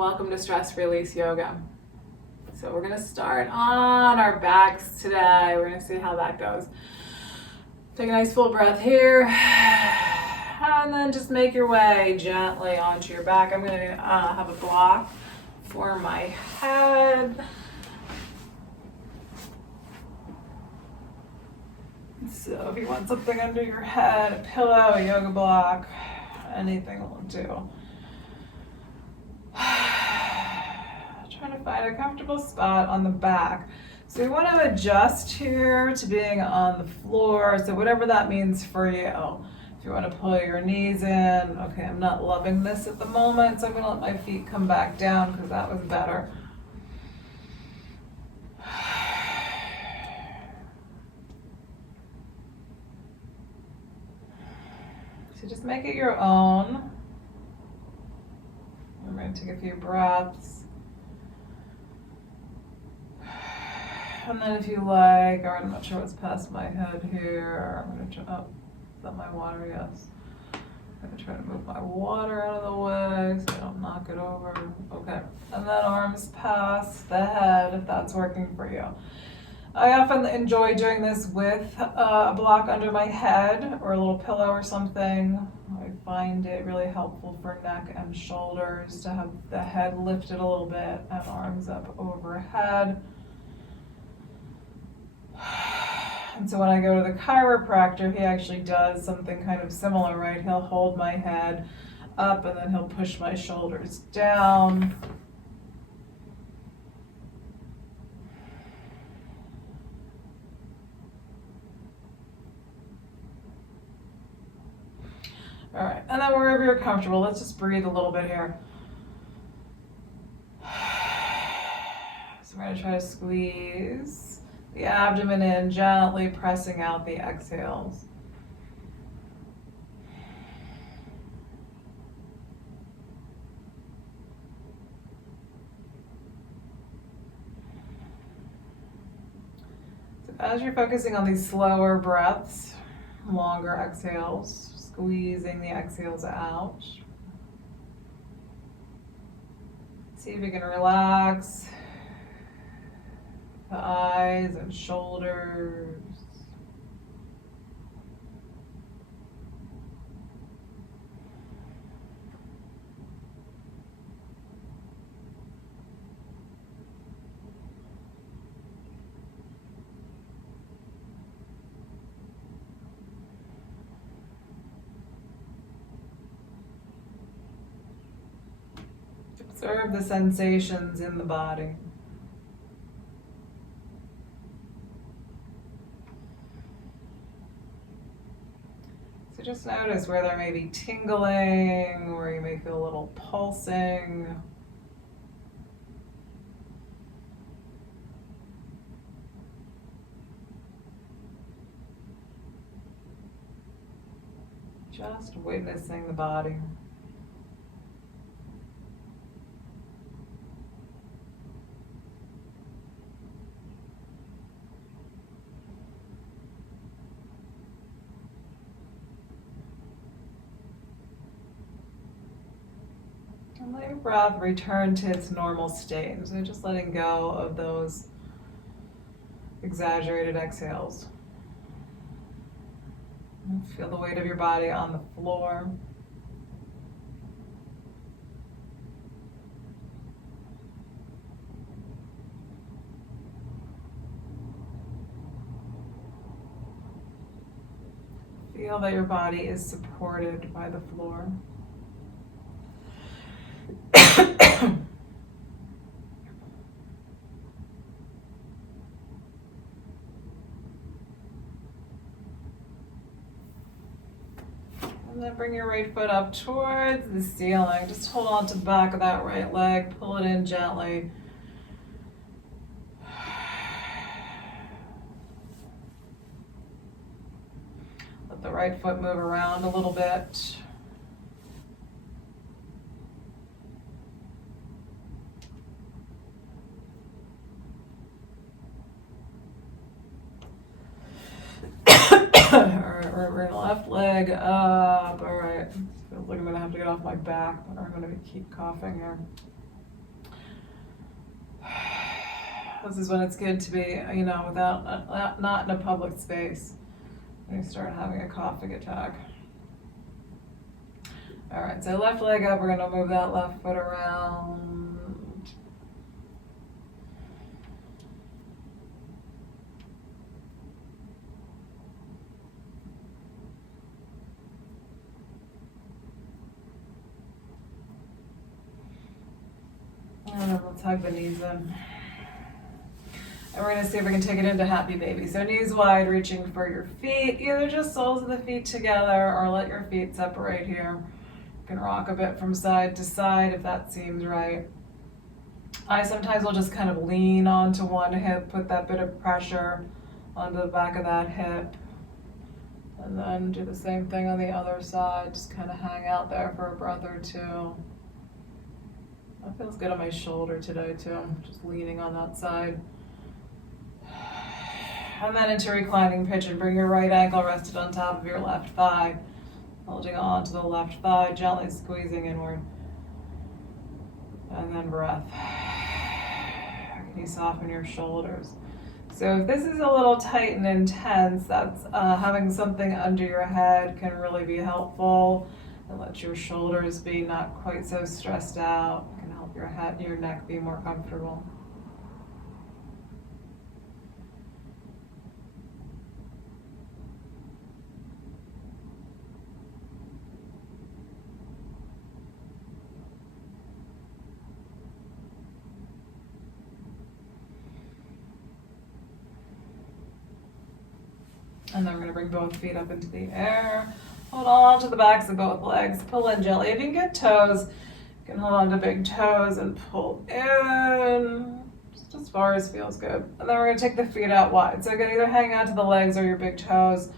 Welcome to Stress Release Yoga. So we're gonna start on our backs today. We're gonna see how that goes. Take a nice full breath here, and then just make your way gently onto your back. I'm gonna have a block for my head. So if you want something under your head, a pillow, a yoga block, anything will do. Trying to find a comfortable spot on the back. So you want to adjust here to being on the floor, so whatever that means for you. If you want to pull your knees in, okay, I'm not loving this at the moment, so I'm going to let my feet come back down because that was better. So just make it your own. I'm going to take a few breaths. And then if you like, or I'm not sure what's past my head here, I'm going to try, is that my water? Yes. I'm going to try to move my water out of the way so I don't knock it over. Okay. And then arms past the head if that's working for you. I often enjoy doing this with a block under my head or a little pillow or something. I find it really helpful for neck and shoulders to have the head lifted a little bit and arms up overhead. And so when I go to the chiropractor, he actually does something kind of similar, right? He'll hold my head up and then he'll push my shoulders down. All right, and then wherever you're comfortable, let's just breathe a little bit here. So we're gonna try to squeeze the abdomen in, gently pressing out the exhales. So as you're focusing on these slower breaths, longer exhales, squeezing the exhales out. See if you can relax the eyes and shoulders. Observe the sensations in the body. So just notice where there may be tingling, where you may feel a little pulsing. Just witnessing the body. And let your breath return to its normal state. So just letting go of those exaggerated exhales. Feel the weight of your body on the floor. Feel that your body is supported by the floor. And then bring your right foot up towards the ceiling. Just hold on to the back of that right leg. Pull it in gently. Let the right foot move around a little bit. Bring the left leg up. All right. Feels like I'm going to have to get off my back, but I'm going to keep coughing here. This is when it's good to be, without, not in a public space. When you start having a coughing attack. All right, so left leg up, we're gonna move that left foot around. And then we'll tug the knees in. And we're gonna see if we can take it into happy baby. So knees wide, reaching for your feet, either just soles of the feet together or let your feet separate here. You can rock a bit from side to side if that seems right. I sometimes will just kind of lean onto one hip, put that bit of pressure onto the back of that hip. And then do the same thing on the other side, just kind of hang out there for a breath or two. That feels good on my shoulder today too, just leaning on that side. And then into reclining pigeon, bring your right ankle rested on top of your left thigh. Holding on to the left thigh, gently squeezing inward. And then breath. Can you soften your shoulders? So if this is a little tight and intense, that's having something under your head can really be helpful. And let your shoulders be not quite so stressed out. It can help your head and your neck be more comfortable. And then we're gonna bring both feet up into the air. Hold on to the backs of both legs. Pull in gently. If you can get toes, you can hold on to big toes and pull in just as far as feels good. And then we're gonna take the feet out wide. So again, either hang out to the legs or your big toes.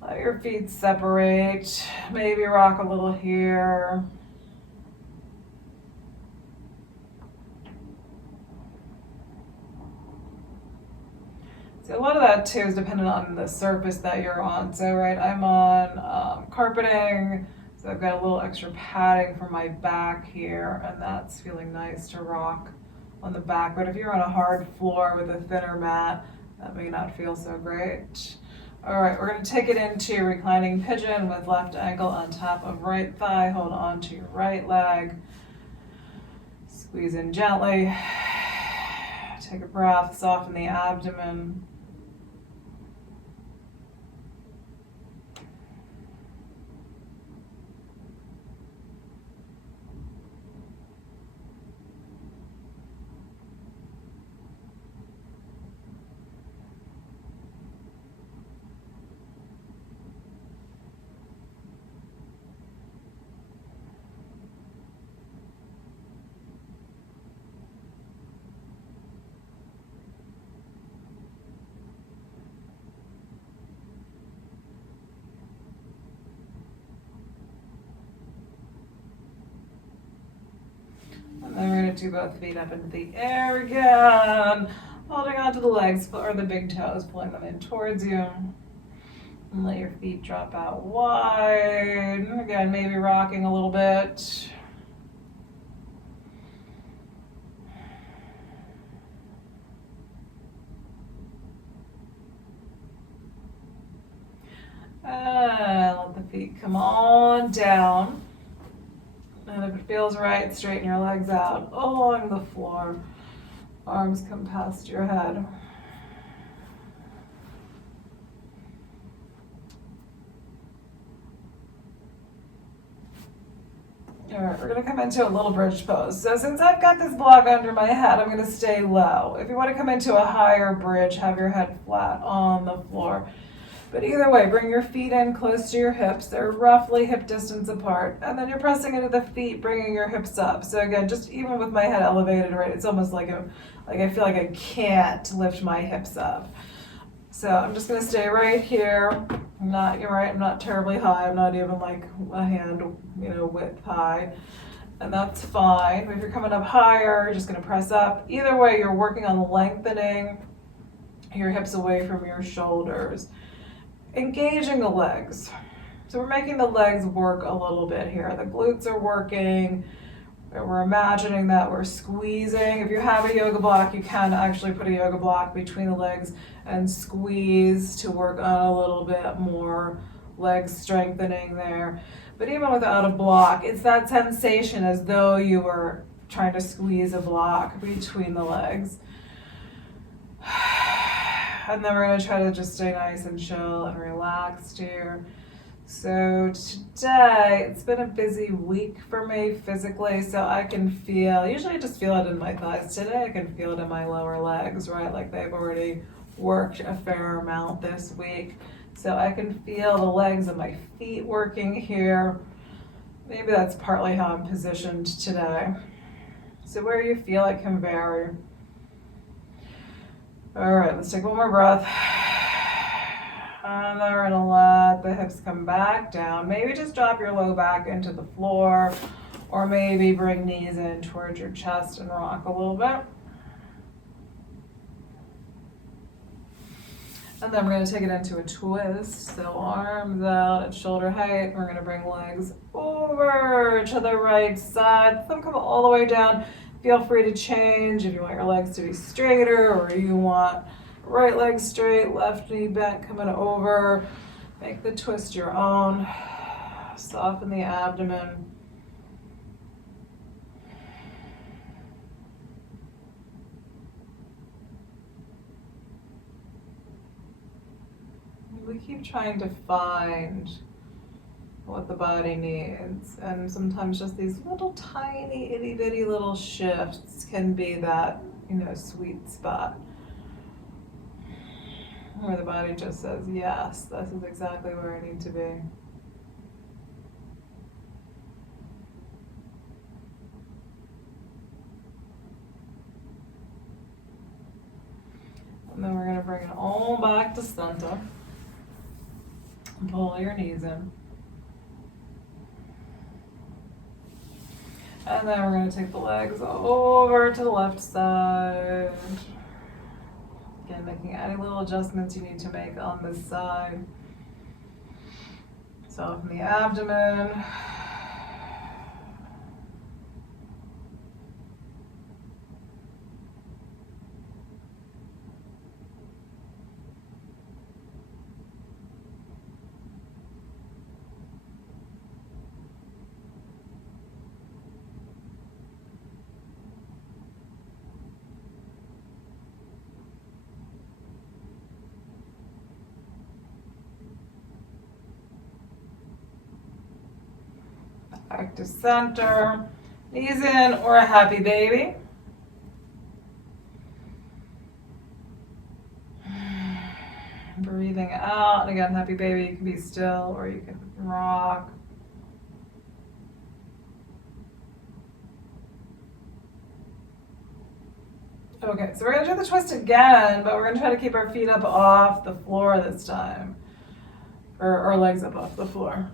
Let your feet separate. Maybe rock a little here. So a lot of that too is dependent on the surface that you're on. So right, I'm on carpeting, so I've got a little extra padding for my back here, and that's feeling nice to rock on the back. But if you're on a hard floor with a thinner mat, that may not feel so great. All right, we're gonna take it into reclining pigeon with left ankle on top of right thigh. Hold on to your right leg. Squeeze in gently. Take a breath, soften the abdomen. And then we're going to do both feet up into the air again, holding onto the legs or the big toes, pulling them in towards you. And let your feet drop out wide. Again, maybe rocking a little bit. And let the feet come on down. And if it feels right, straighten your legs out along the floor. Arms come past your head. All right, we're gonna come into a little bridge pose. So since I've got this block under my head, I'm gonna stay low. If you wanna come into a higher bridge, have your head flat on the floor. But either way, bring your feet in close to your hips. They're roughly hip distance apart. And then you're pressing into the feet, bringing your hips up. So again, just even with my head elevated, right, it's almost like I feel like I can't lift my hips up. So I'm just gonna stay right here. You're right, I'm not terribly high. I'm not even like a hand, width high. And that's fine. But if you're coming up higher, you're just gonna press up. Either way, you're working on lengthening your hips away from your shoulders. Engaging the legs. So we're making the legs work a little bit here. The glutes are working. We're imagining that we're squeezing. If you have a yoga block, you can actually put a yoga block between the legs and squeeze to work on a little bit more leg strengthening there. But even without a block, it's that sensation as though you were trying to squeeze a block between the legs. And then we're going to try to just stay nice and chill and relaxed here. So today, it's been a busy week for me physically, so I can feel, usually I just feel it in my thighs. Today I can feel it in my lower legs, right? Like they've already worked a fair amount this week. So I can feel the legs of my feet working here. Maybe that's partly how I'm positioned today. So where you feel it can vary. All right, let's take one more breath. And then we're gonna let the hips come back down. Maybe just drop your low back into the floor, or maybe bring knees in towards your chest and rock a little bit. And then we're gonna take it into a twist. So arms out at shoulder height. We're gonna bring legs over to the right side. Let them come all the way down. Feel free to change if you want your legs to be straighter, or you want right leg straight, left knee bent, coming over. Make the twist your own. Soften the abdomen. We keep trying to find what the body needs, and sometimes just these little tiny itty bitty little shifts can be that, sweet spot where the body just says, yes, this is exactly where I need to be. And then we're going to bring it all back to center. Pull your knees in. And then we're going to take the legs over to the left side. Again, making any little adjustments you need to make on this side. Soften the abdomen. Back to center, knees in, or a happy baby. Breathing out, and again, happy baby, you can be still or you can rock. Okay, so we're gonna do the twist again, but we're gonna try to keep our feet up off the floor this time, or our legs up off the floor.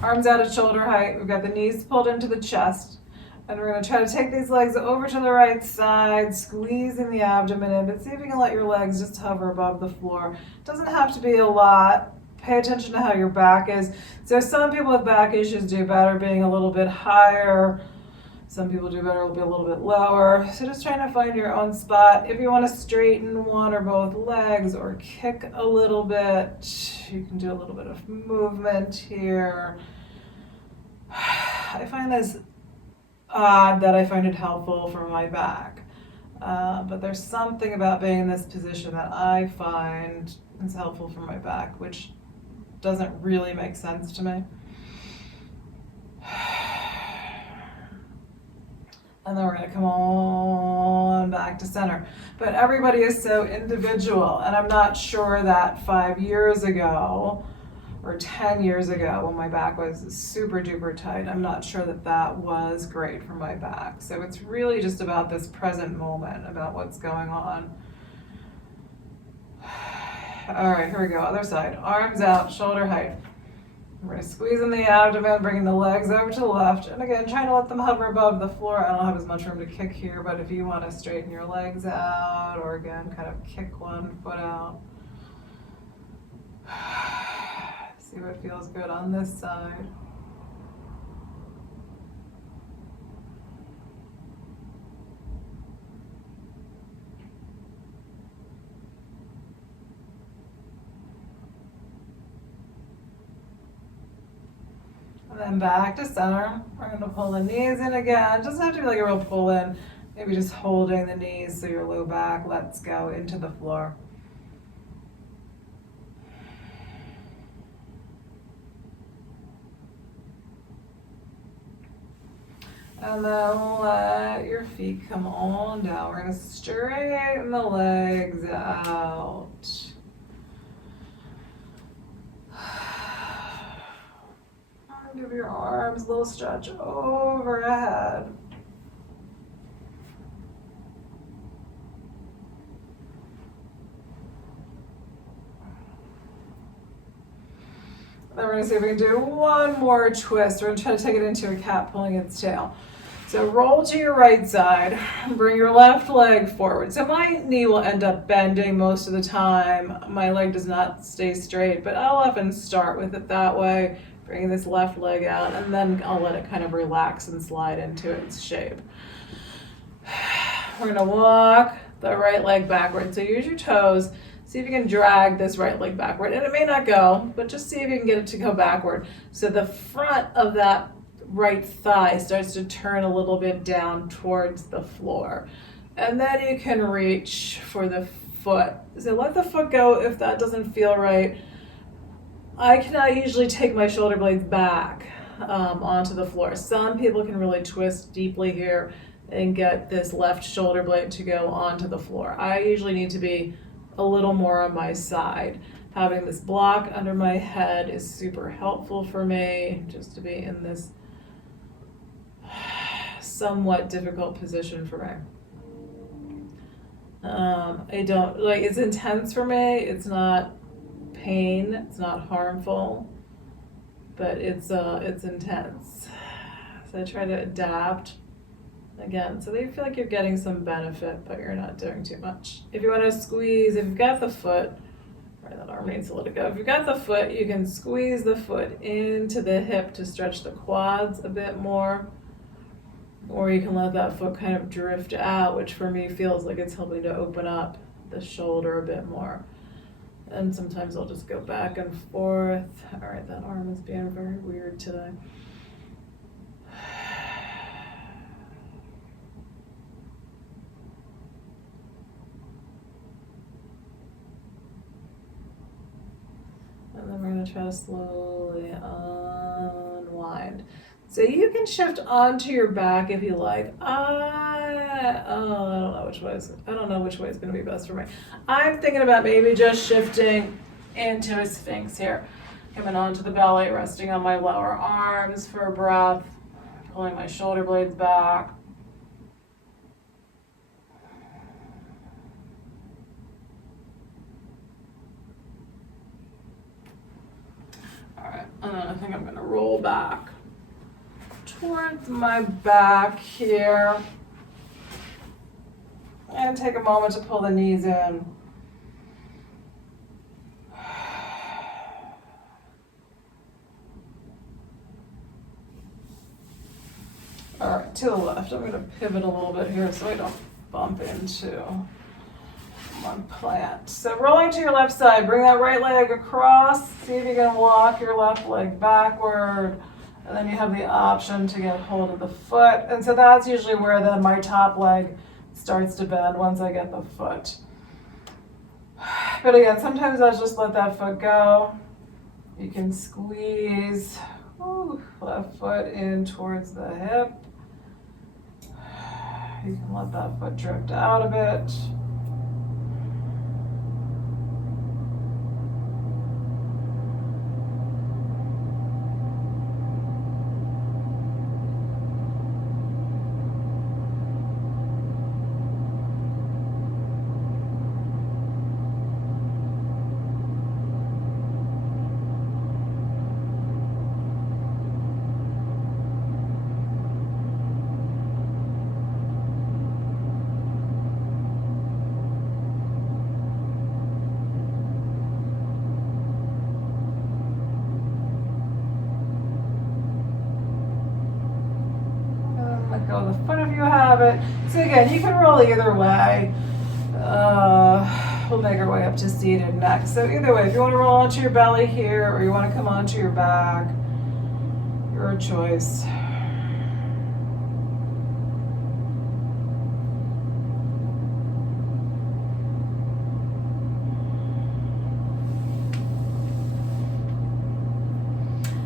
Arms out at shoulder height. We've got the knees pulled into the chest. And we're going to try to take these legs over to the right side, squeezing the abdomen in. But see if you can let your legs just hover above the floor. It doesn't have to be a lot. Pay attention to how your back is. So some people with back issues do better being a little bit higher. Some people do better be a little bit lower. So just trying to find your own spot. If you want to straighten one or both legs or kick a little bit, you can do a little bit of movement here. I find this odd that I find it helpful for my back. But there's something about being in this position that I find is helpful for my back, which doesn't really make sense to me. And then we're going to come on back to center. But everybody is so individual, and I'm not sure that 5 years ago or 10 years ago when my back was super duper tight, I'm not sure that that was great for my back. So it's really just about this present moment, about what's going on. All right, here we go, other side. Arms out, shoulder height. We're going to squeeze in the abdomen, bringing the legs over to the left. And again, trying to let them hover above the floor. I don't have as much room to kick here, but if you want to straighten your legs out, or again, kind of kick one foot out. See what feels good on this side. And then back to center. We're gonna pull the knees in again. Doesn't have to be like a real pull in. Maybe just holding the knees so your low back lets go into the floor. And then let your feet come on down. We're gonna straighten the legs out. Give your arms a little stretch overhead. Then we're gonna see if we can do one more twist. We're gonna try to take it into a cat pulling its tail. So roll to your right side, bring your left leg forward. So my knee will end up bending most of the time. My leg does not stay straight, but I'll often start with it that way, bringing this left leg out, and then I'll let it kind of relax and slide into its shape. We're gonna walk the right leg backward. So use your toes. See if you can drag this right leg backward. And it may not go, but just see if you can get it to go backward. So the front of that right thigh starts to turn a little bit down towards the floor. And then you can reach for the foot. So let the foot go if that doesn't feel right. I cannot usually take my shoulder blades back onto the floor. Some people can really twist deeply here and get this left shoulder blade to go onto the floor. I usually need to be a little more on my side. Having this block under my head is super helpful for me, just to be in this somewhat difficult position for me. I don't, like, it's intense for me. It's not pain, it's not harmful, but it's intense. So I try to adapt again, so that you feel like you're getting some benefit, but you're not doing too much. If you want to squeeze, if you've got the foot, right, that arm needs to let it go. If you've got the foot, you can squeeze the foot into the hip to stretch the quads a bit more. Or you can let that foot kind of drift out, which for me feels like it's helping to open up the shoulder a bit more. And sometimes I'll just go back and forth. All right, that arm is being very weird today. And then we're going to try to slowly unwind. So you can shift onto your back if you like. I don't know which way is going to be best for me. I'm thinking about maybe just shifting into a sphinx here. Coming onto the belly, resting on my lower arms for a breath, pulling my shoulder blades back. All right, and then I think I'm going to roll back towards my back here. And take a moment to pull the knees in. All right, to the left. I'm going to pivot a little bit here so I don't bump into my plant. So rolling to your left side, bring that right leg across. See if you can walk your left leg backward. And then you have the option to get hold of the foot. And so that's usually where then my top leg starts to bend once I get the foot. But again, sometimes I'll just let that foot go. You can squeeze left foot in towards the hip. You can let that foot drift out a bit. Go the foot if you have it. So again, you can roll either way. We'll make our way up to seated next. So either way, if you want to roll onto your belly here or you want to come onto your back, Your choice.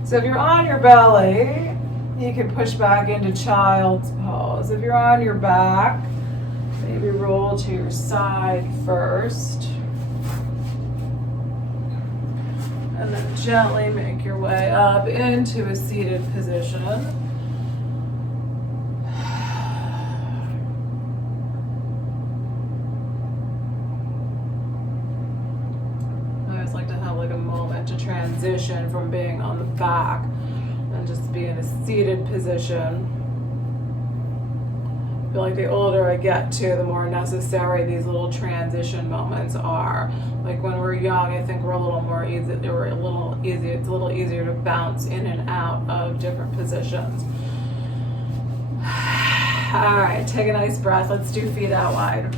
So if you're on your belly, you can push back into child's pose. If you're on your back, maybe roll to your side first. And then gently make your way up into a seated position. I always like to have like a moment to transition from being on the back and just be in a seated position. I feel like the older I get to, the more necessary these little transition moments are. Like when we're young, I think we're a little more easy. It's a little easier to bounce in and out of different positions. All right, take a nice breath. Let's do feet out wide.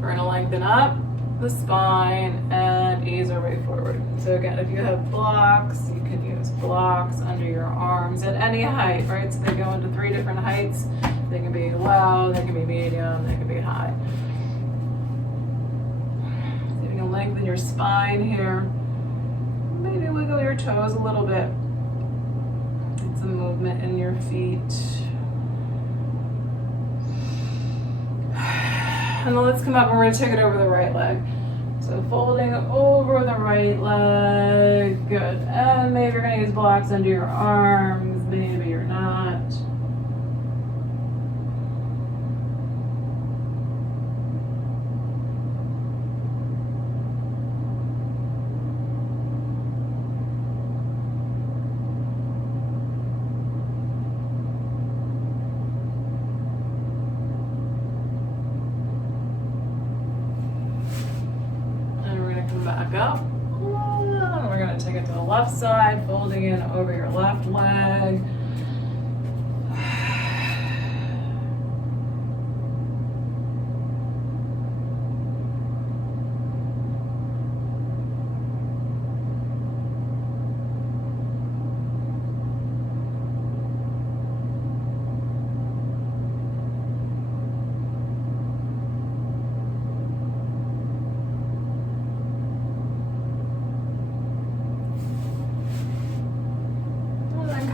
We're gonna lengthen up the spine and ease our way forward. So again, if you have blocks, you can use blocks under your arms at any height, right? So they go into 3 different heights. They can be low, they can be medium, they can be high. So you can lengthen your spine here. Maybe wiggle your toes a little bit. Get some movement in your feet. And then let's come up and we're gonna take it over the right leg. So folding over the right leg, good. And maybe you're gonna use blocks under your arms, maybe you're not. Back up. We're going to take it to the left side, folding in over your left leg.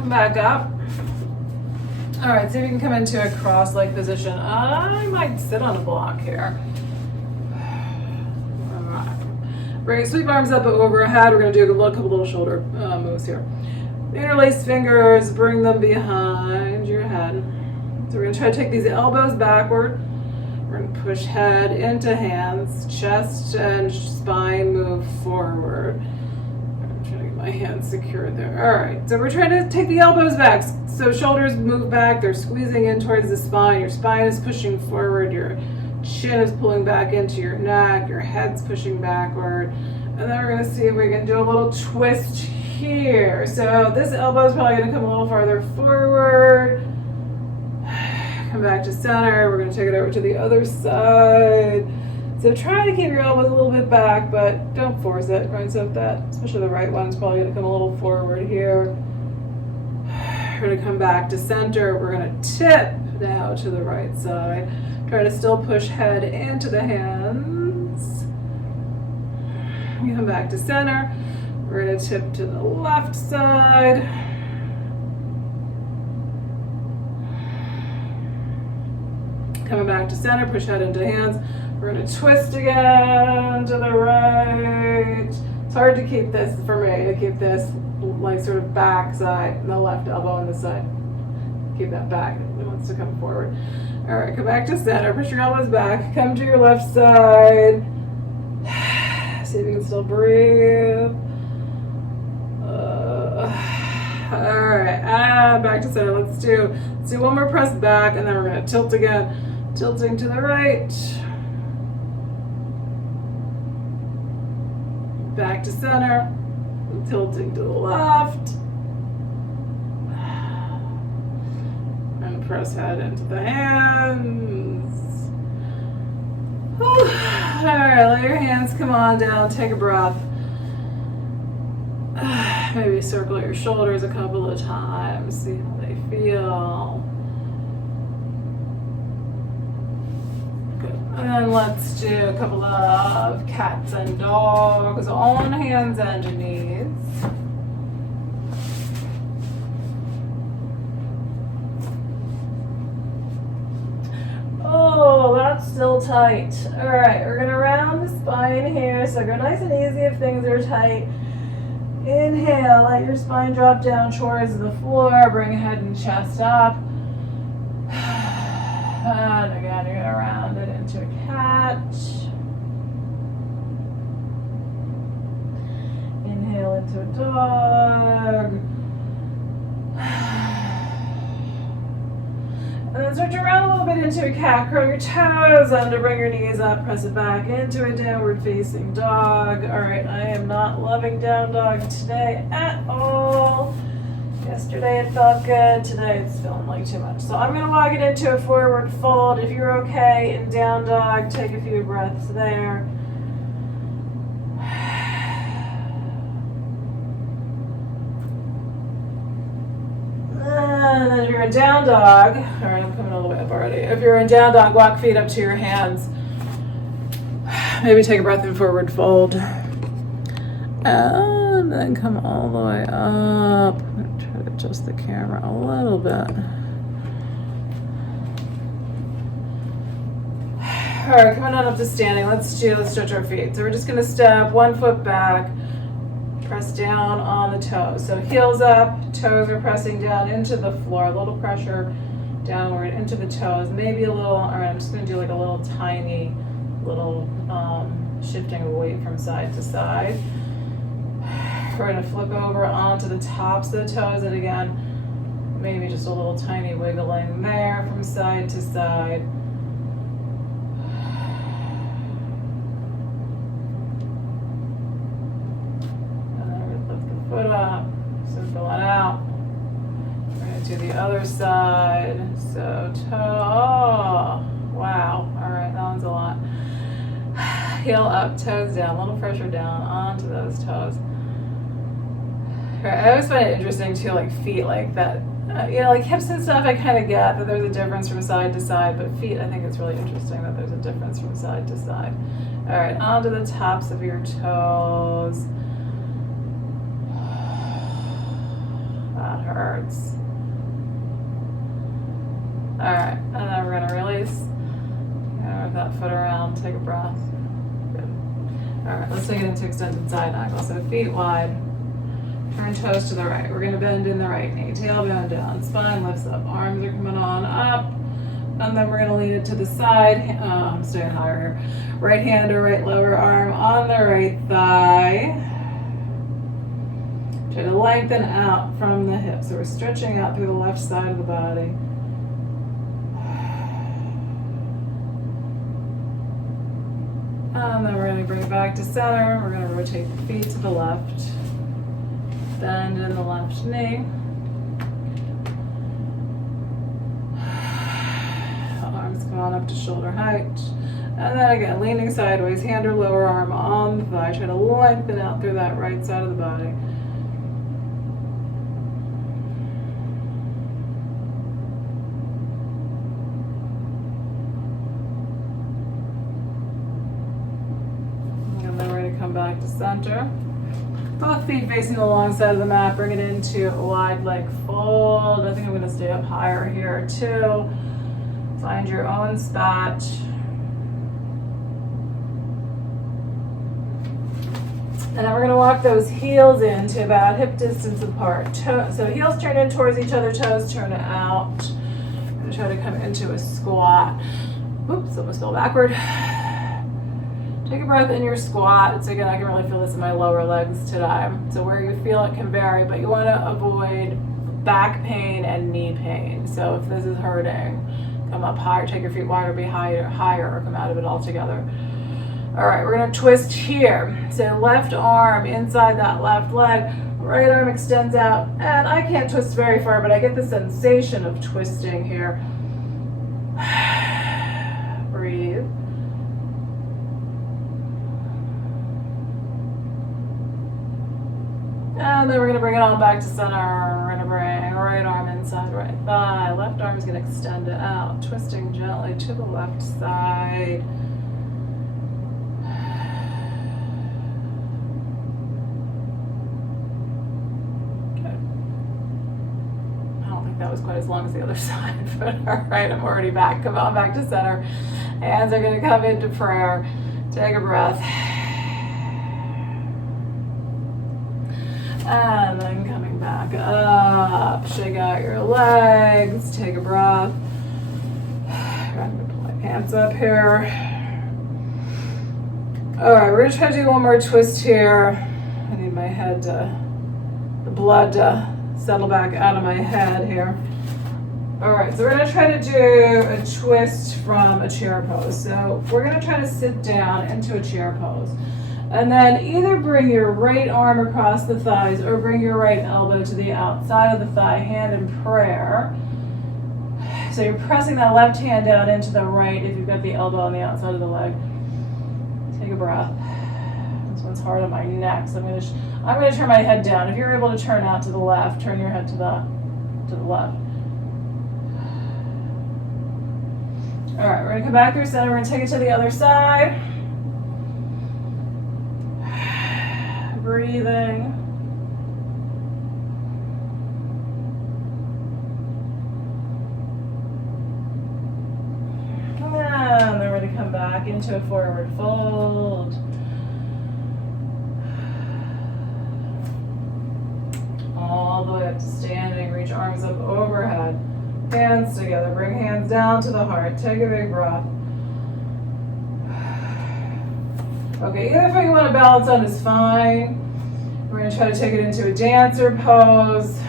Back up. All right, so if you can come into a cross-leg position. I might sit on a block here. All right. Bring sweep arms up overhead. We're going to do a couple little shoulder moves here. Interlace fingers, bring them behind your head. So we're going to try to take these elbows backward. We're going to push head into hands, chest and spine move forward. My hands secured there. All right, so we're trying to take the elbows back. So shoulders move back, they're squeezing in towards the spine. Your spine is pushing forward, your chin is pulling back into your neck, your head's pushing backward. And then we're gonna see if we can do a little twist here. So this elbow is probably gonna come a little farther forward. Come back to center. We're gonna take it over to the other side. So try to keep your elbows a little bit back, but don't force it, right? So if that, especially the right one's probably gonna come a little forward here. We're gonna come back to center. We're gonna tip now to the right side. Try to still push head into the hands. You come back to center. We're gonna tip to the left side. Coming back to center, push head into hands. We're gonna twist again to the right. It's hard to keep this, for me, to keep this like sort of back side and the left elbow on the side. Keep that back, it wants to come forward. All right, come back to center, push your elbows back, come to your left side. See if you can still breathe. All right, and back to center. Let's do one more press back and then we're gonna tilt again. Tilting to the right. Back to center. Tilting to the left. And press head into the hands. All right, let your hands come on down. Take a breath. Maybe circle your shoulders a couple of times, see how they feel. Good. And then let's do a couple of cats and dogs on hands and knees. Oh, that's still tight. All right, we're gonna round the spine here. So go nice and easy if things are tight. Inhale, let your spine drop down towards the floor. Bring head and chest up. And again, you're gonna round it into a cat. Inhale into a dog. And then switch around a little bit into a cat. Curl your toes under, bring your knees up, press it back into a downward facing dog. All right, I am not loving down dog today at all. Yesterday it felt good, today it's feeling like too much. So I'm gonna walk it into a forward fold. If you're okay in down dog, take a few breaths there. And then if you're in down dog, all right, I'm coming all the way up already. If you're in down dog, walk feet up to your hands. Maybe take a breath in forward fold. And then come all the way up. I'm going to try to adjust the camera a little bit. All right, coming on up to standing. Let's stretch our feet. So we're just going to step 1 foot back. Press down on the toes. So heels up, toes are pressing down into the floor. A little pressure downward into the toes. Maybe a little, all right, I'm just gonna do like a little tiny, little shifting of weight from side to side. We're gonna flip over onto the tops of the toes, and again, maybe just a little tiny wiggling there from side to side. Foot up, circle it out. We're gonna do the other side. So toe, oh, wow. All right, that one's a lot. Heel up, toes down, a little pressure down onto those toes. I always find it interesting too, like feet like that. Like hips and stuff, I kind of get that there's a difference from side to side, but feet, I think it's really interesting that there's a difference from side to side. All right, onto the tops of your toes. That hurts. All right, and then we're gonna release. Move that foot around, take a breath. Good. All right, let's take it into extended side angle. So feet wide, turn toes to the right. We're gonna bend in the right knee, tailbone down, spine lifts up, arms are coming on up. And then we're gonna lean it to the side. I'm staying higher here. Right hand or right lower arm on the right thigh. Try to lengthen out from the hips. So we're stretching out through the left side of the body. And then we're going to bring it back to center. We're going to rotate the feet to the left. Bend in the left knee. Arms come on up to shoulder height. And then again, leaning sideways, hand or lower arm on the thigh. Try to lengthen out through that right side of the body. Back to center. Both feet facing the long side of the mat. Bring it into a wide leg fold. I think I'm going to stay up higher here too. Find your own spot. And then we're going to walk those heels in to about hip distance apart. So heels turn in towards each other, toes turn out. I'm going to try to come into a squat. Oops, almost fell backward. Take a breath in your squat. It's again, I can really feel this in my lower legs today. So where you feel it can vary, but you want to avoid back pain and knee pain. So if this is hurting, come up higher, take your feet wider, be higher, or come out of it altogether. All right, we're gonna twist here. So left arm inside that left leg, right arm extends out, and I can't twist very far, but I get the sensation of twisting here. Breathe. And then we're gonna bring it all back to center. We're gonna bring right arm inside right thigh. Left arm is gonna extend it out, twisting gently to the left side. That was quite as long as the other side, but all right, I'm already back. Come on back to center. Hands are gonna come into prayer. Take a breath. And then coming back up. Shake out your legs. Take a breath. I'm gonna put my pants up here. All right, we're gonna try to do one more twist here. I need my head the blood to settle back out of my head here. All right, so we're gonna try to do a twist from a chair pose. So we're gonna try to sit down into a chair pose. And then either bring your right arm across the thighs or bring your right elbow to the outside of the thigh, hand in prayer. So you're pressing that left hand down into the right if you've got the elbow on the outside of the leg. Take a breath. This one's hard on my neck, so I'm gonna turn my head down. If you're able to turn out to the left, turn your head to the left. All right, we're gonna come back through center. We're gonna take it to the other side. Breathing. And then we're gonna come back into a forward fold. All the way up to standing. Reach arms up overhead. Hands together. Bring hands down to the heart. Take a big breath. Okay, either foot you want to balance on is fine. We're going to try to take it into a dancer pose.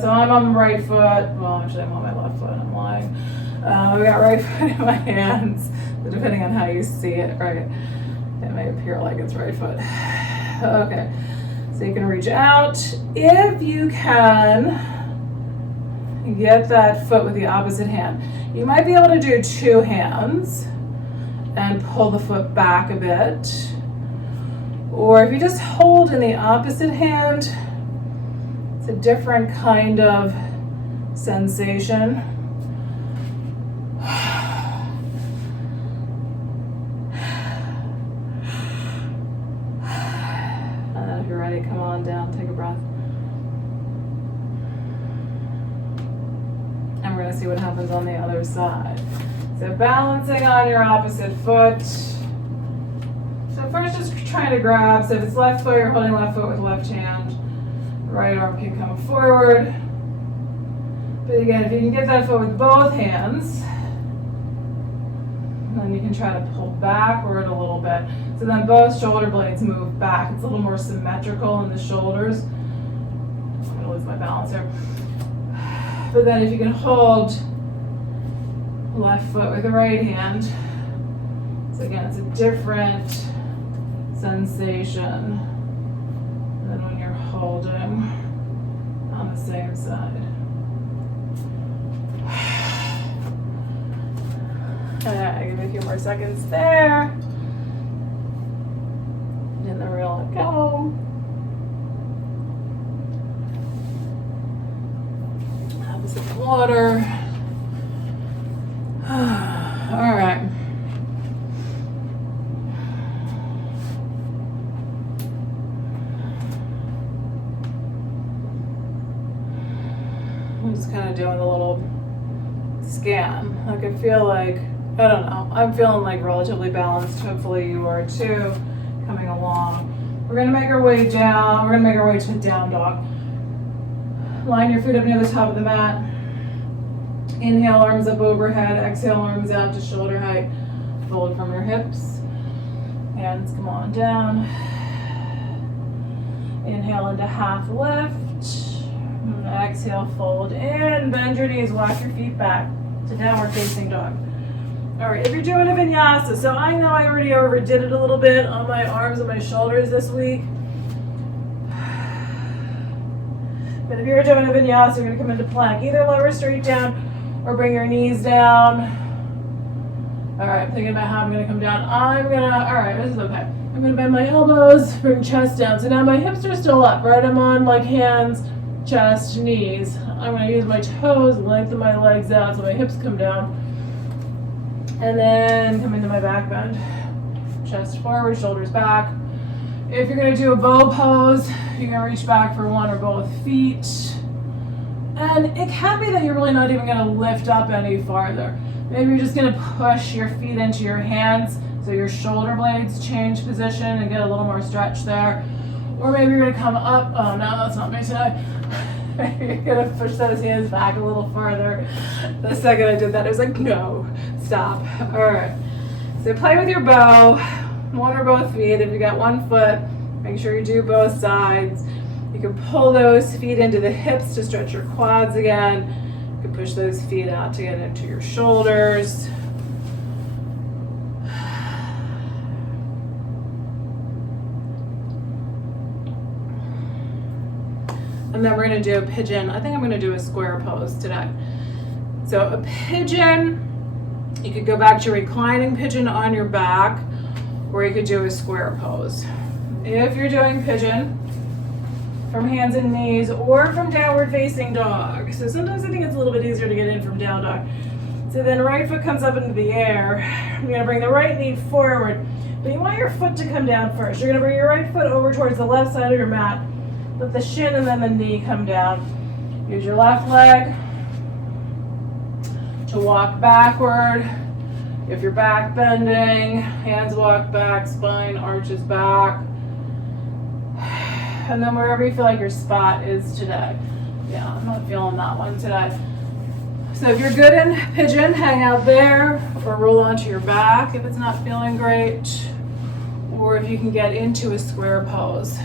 So I'm on the right foot. Well, actually I'm on my left foot. I'm lying. We got right foot in my hands. So depending on how you see it, right? It may appear like it's right foot. Okay. So you can reach out. If you can get that foot with the opposite hand, you might be able to do two hands and pull the foot back a bit. Or if you just hold in the opposite hand, it's a different kind of sensation. And then if you're ready, come on down, take a breath. And we're gonna see what happens on the other side. So balancing on your opposite foot. So first just trying to grab, so if it's left foot, you're holding left foot with left hand. Right arm can come forward. But again, if you can get that foot with both hands, then you can try to pull backward a little bit. So then both shoulder blades move back. It's a little more symmetrical in the shoulders. I'm gonna lose my balance here. But then if you can hold left foot with the right hand, so again, it's a different sensation than when you're holding on the same side. Give me a few more seconds there. And then we'll let go. Opposite water. All right. I'm just kind of doing a little scan. Like I feel like, I don't know, I'm feeling like relatively balanced. Hopefully you are too, coming along. We're gonna make our way down. We're gonna make our way to a down dog. Line your feet up near the top of the mat. Inhale, arms up overhead. Exhale, arms out to shoulder height. Fold from your hips. Hands come on down. Inhale into half lift. And exhale, fold in. Bend your knees, walk your feet back to downward facing dog. All right, if you're doing a vinyasa, so I know I already overdid it a little bit on my arms and my shoulders this week. But if you're doing a vinyasa, you're gonna come into plank. Either lower straight down or bring your knees down. All right, I'm thinking about how I'm gonna come down. All right, this is okay. I'm gonna bend my elbows, bring chest down. So now my hips are still up, right? I'm on like hands, chest, knees. I'm gonna use my toes, lengthen my legs out so my hips come down. And then come into my back bend. Chest forward, shoulders back. If you're gonna do a bow pose, you're gonna reach back for one or both feet. And it can be that you're really not even gonna lift up any farther. Maybe you're just gonna push your feet into your hands so your shoulder blades change position and get a little more stretch there. Or maybe you're gonna come up, oh no, that's not me today. You're gonna push those hands back a little farther. The second I did that, I was like, no, stop. All right, so play with your bow, one or both feet. If you got one foot, make sure you do both sides. You can pull those feet into the hips to stretch your quads again. You can push those feet out to get into your shoulders. And then we're gonna do a pigeon. I think I'm gonna do a square pose today. So a pigeon, you could go back to reclining pigeon on your back, or you could do a square pose. If you're doing pigeon, from hands and knees, or from downward facing dog. So sometimes I think it's a little bit easier to get in from down dog. So then right foot comes up into the air. You're gonna bring the right knee forward, but you want your foot to come down first. You're gonna bring your right foot over towards the left side of your mat. Let the shin and then the knee come down. Use your left leg to walk backward. If you're back bending, hands walk back, spine arches back. And then wherever you feel like your spot is today. Yeah, I'm not feeling that one today. So if you're good in pigeon, hang out there or roll onto your back if it's not feeling great. Or if you can get into a square pose.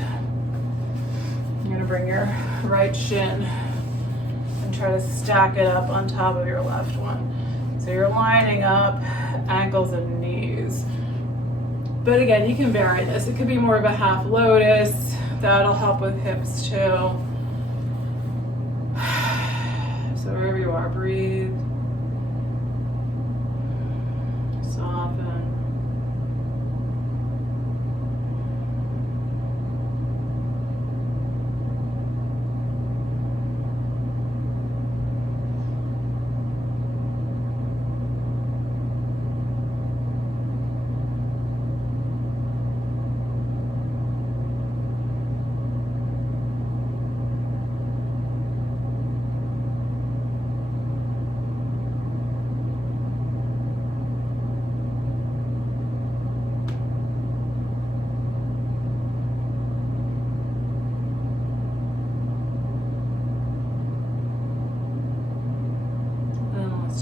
You're gonna bring your right shin and try to stack it up on top of your left one. So you're lining up ankles and knees. But again, you can vary this. It could be more of a half lotus. That'll help with hips too. So wherever you are, breathe. Soften.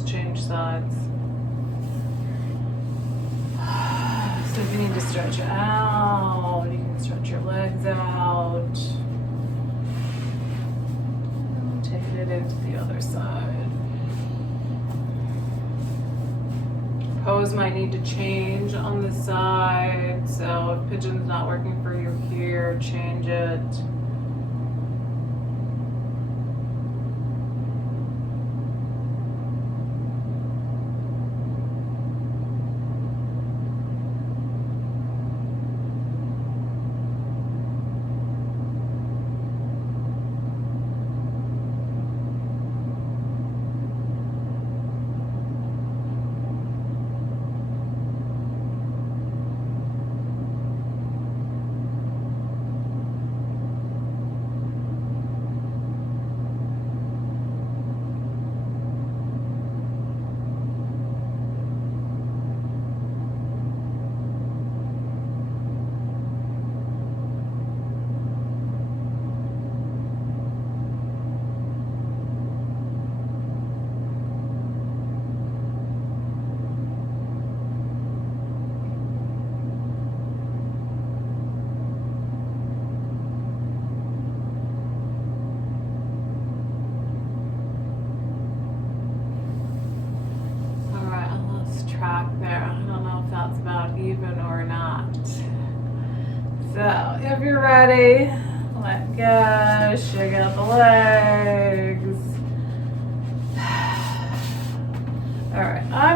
Change sides. So if you need to stretch out, you can stretch your legs out. And taking it into the other side. Pose might need to change on the side. So if pigeon's not working for you here, change it.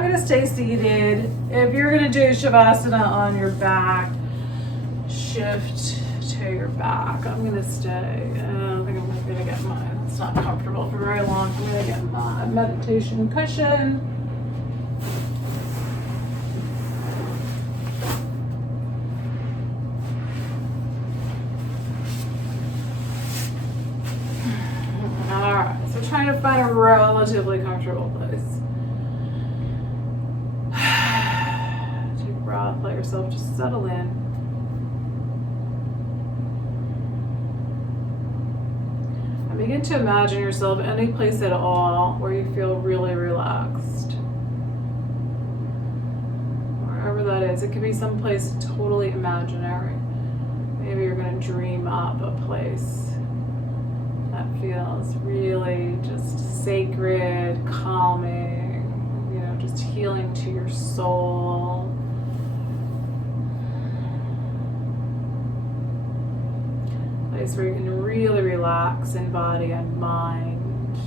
going to stay seated. If you're going to do Shavasana on your back, shift to your back. I'm going to stay. I don't think I'm going to get mine. It's not comfortable for very long. I'm going to get my meditation cushion. Alright, so trying to find a relatively comfortable place. Take a breath, let yourself just settle in. And begin to imagine yourself any place at all where you feel really relaxed. Wherever that is. It could be someplace totally imaginary. Maybe you're going to dream up a place that feels really just sacred, calming, you know, just healing to your soul. Place where you can really relax in body and mind.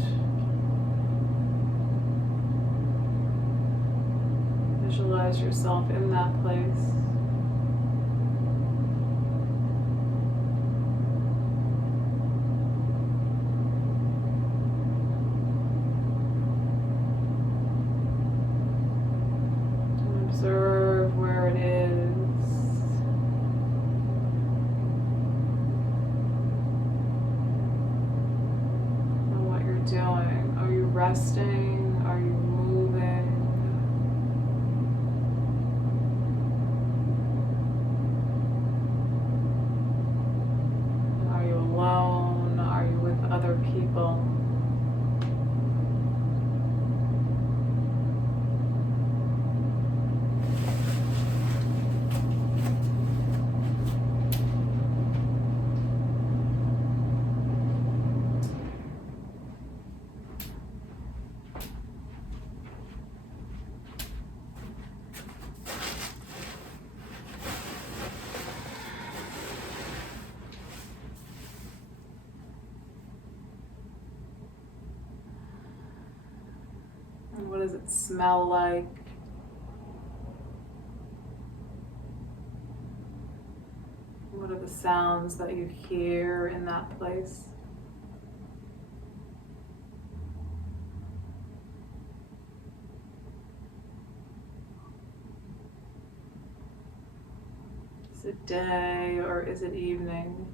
Visualize yourself in that place. Observe where it is. And what you're doing. Are you resting? Are you moving? Are you alone? Are you with other people? And what does it smell like? What are the sounds that you hear in that place? Is it day or is it evening?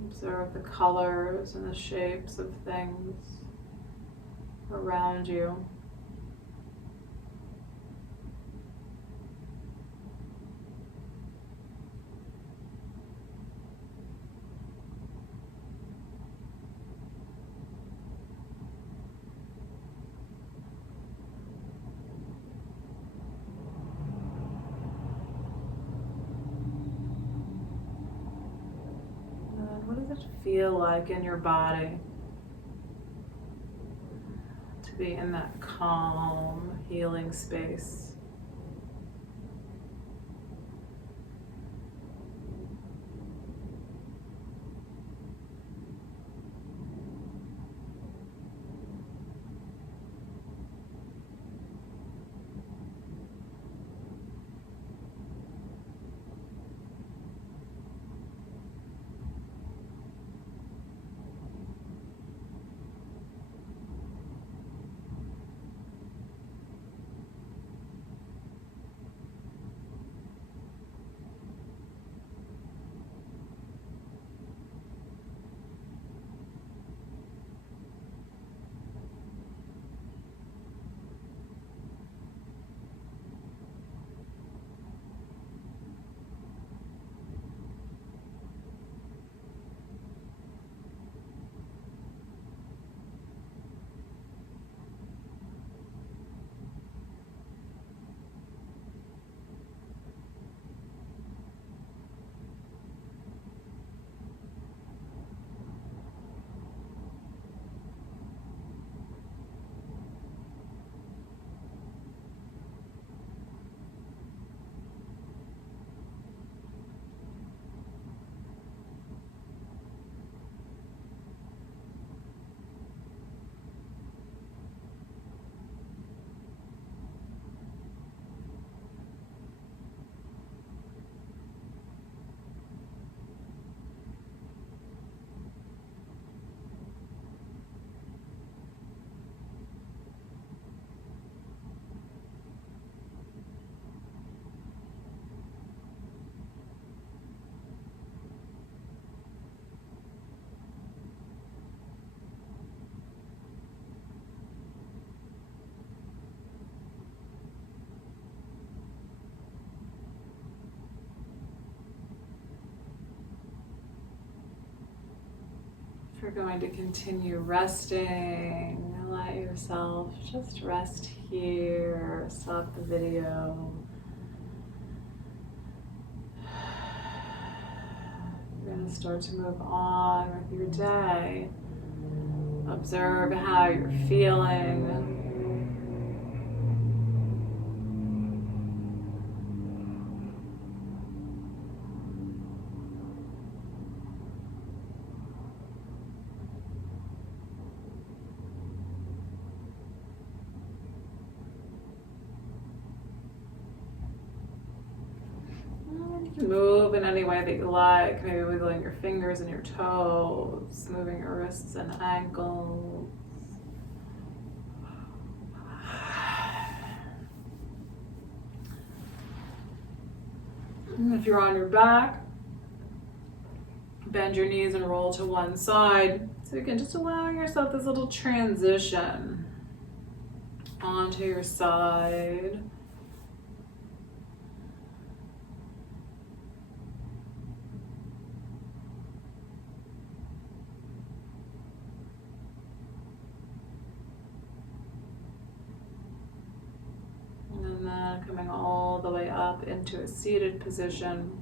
Observe the colors and the shapes of things around you. What does it feel like in your body to be in that calm, healing space? We're going to continue resting. Let yourself just rest here. Stop the video. You're going to start to move on with your day. Observe how you're feeling. You can move in any way that you like, maybe wiggling your fingers and your toes, moving your wrists and ankles. And if you're on your back, bend your knees and roll to one side. So you can just allow yourself this little transition onto your side. And then coming all the way up into a seated position.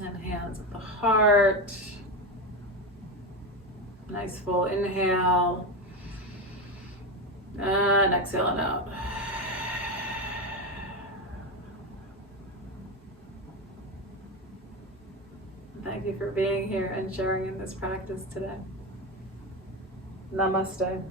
And hands at the heart. Nice full inhale. And exhaling out. Thank you for being here and sharing in this practice today. Namaste.